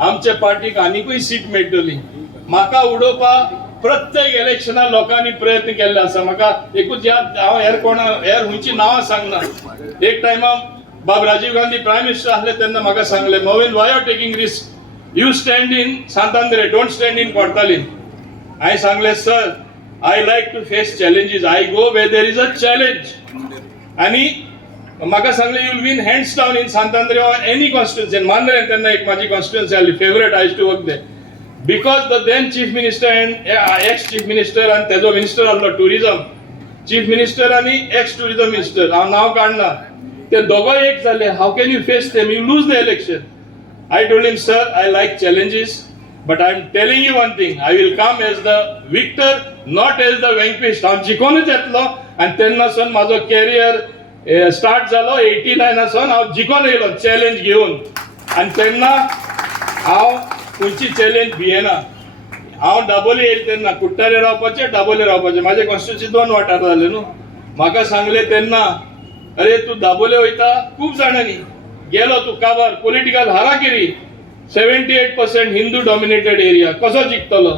आमच्या पार्टीक आनीकूय सीट मेळटली। म्हाका उडोवपा प्रत्येक इलेक्शनात लोकांनी प्रयत्न केल्ले आसा। म्हाका एकूच याद, हांव हेर हुंयची नांवां सांगना। एक टायमा बाब राजीव गांधी प्रायम मिनिस्टर आसले तेन्ना म्हाका सांगले, Mauvin why are taking risk, you stand in Santandre, don't stand in Cortalim. हांवें सांगले, sir I like to face challenges, I go where there is a challenge. आनी म्हाका सांगले, you will win hands down in Santandre or any constituency. Mandrem तेन्ना एक माझी constituency आसली, favourite, I used to work there because the then chief minister and ex chief minister आनी तेजो minister आसलो टुरिझम, चीफ मिनिस्टर आनी एक्स टुरिझम मिनिस्टर, हांव नांव काडना, ते दोगोय एक जाले। How can you face them, you lose the election. I told him, sir, I like challenges, but I'm telling you one thing, I will come as the victor, not as the vanquished. हांव जिखोनूच येतलो आनी तेन्नासून म्हाजो carrier start जालो। 89 हांव जिखोन येयलो challenge घेवन, आनी तेन्ना हांव खंयची चॅलेंज भियेना। हांव दाबोली येयले तेन्ना कुट्टारे रावपाचें, दाबोले रावपाचें, म्हाजे कॉन्स्टिट्युएन्सी 2 वाठार जाले न्हू। म्हाका सांगले तेन्ना, अरे तूं दाबोले वयता, खूब जाणांनी गेलो तू काबार, पॉलिटिकल हाराकिरी, 78% हिंदू डॉमिनेटेड एरिया, कसो जिखतलो?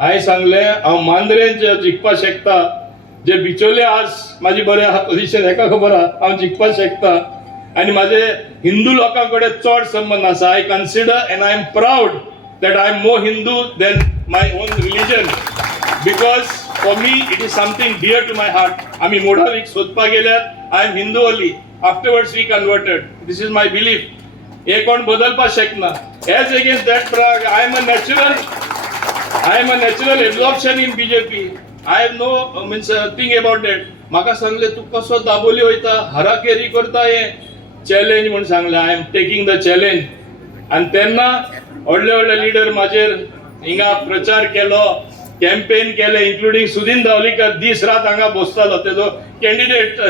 हांवें सांगले, हांव मांद्रेन जे जिखपा शकता, जे बिचोले आज माझी बरें आहा पोजिशन, हेका खबर आहा, हांव जिखपा शकता। आनी म्हाजे हिंदू लोकां कडेन चड संबंध आसा। I consider and I am proud that I am more Hindu than my own religion, because for me it is something dear to my heart. आमी मोडावीक सोदपाक गेल्यार I am Hindu only, afterwards we converted, this is my belief. हे कोण बदलपाक शकना। As against that I am a natural absorption in BJP, I have no means thing about that. म्हाका सांगले, तू कसो दाबोली वयता, हाराकेरी करता, हे चॅलेंज म्हणून सांगले। I am taking the challenge. आनी तेन्ना व्हडले व्हडले लिडर म्हाजेर हिंगा प्रचार केलो, कॅम्पेन केले, इन्क्लुडिंग सुदीन धावलीकर दीस रात हांगा बसतालो, तेजो कॅन्डिडेट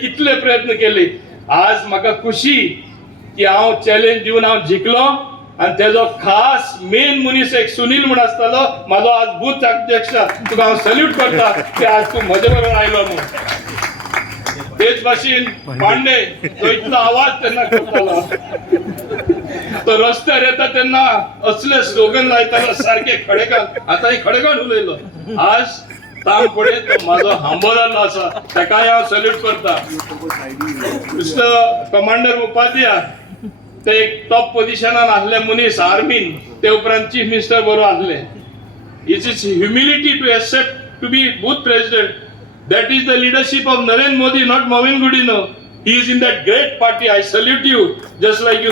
कितले प्रयत्न केले। आज म्हाका खुशी की हांव चॅलेंज दिवन हांव जिखलो, आनी तेजो खास मेन मनीस एक सुनील म्हूण आसतालो, म्हाजो आज बूथ अध्यक्ष, तुका हांव सल्यूट करता की आज तूं म्हजे बरोबर आयलो म्हणून। तेच भाशेन पांडे, तो इतलो आवाज तेन्ना करतालो, तो रस्त्यार येता तेन्ना असले स्लोगन लायतालो सारखे खडेकान, आतां खडेकान उलयलो। आज ताम पडे तो म्हाजो हांबो जाल्लो आसा, ताकाय हांव सल्यूट करता। कमांडर उपाध्याय, ते एक टॉप पोजिशनान आसले मनीस आर्मीन, ते उपरांत चीफ मिनिस्टर बरोबर आसले। It is humility to accept to be booth president. That is the leadership of Narendra Modi, not Moin Gudino. He is in that great party. I salute you, just like you.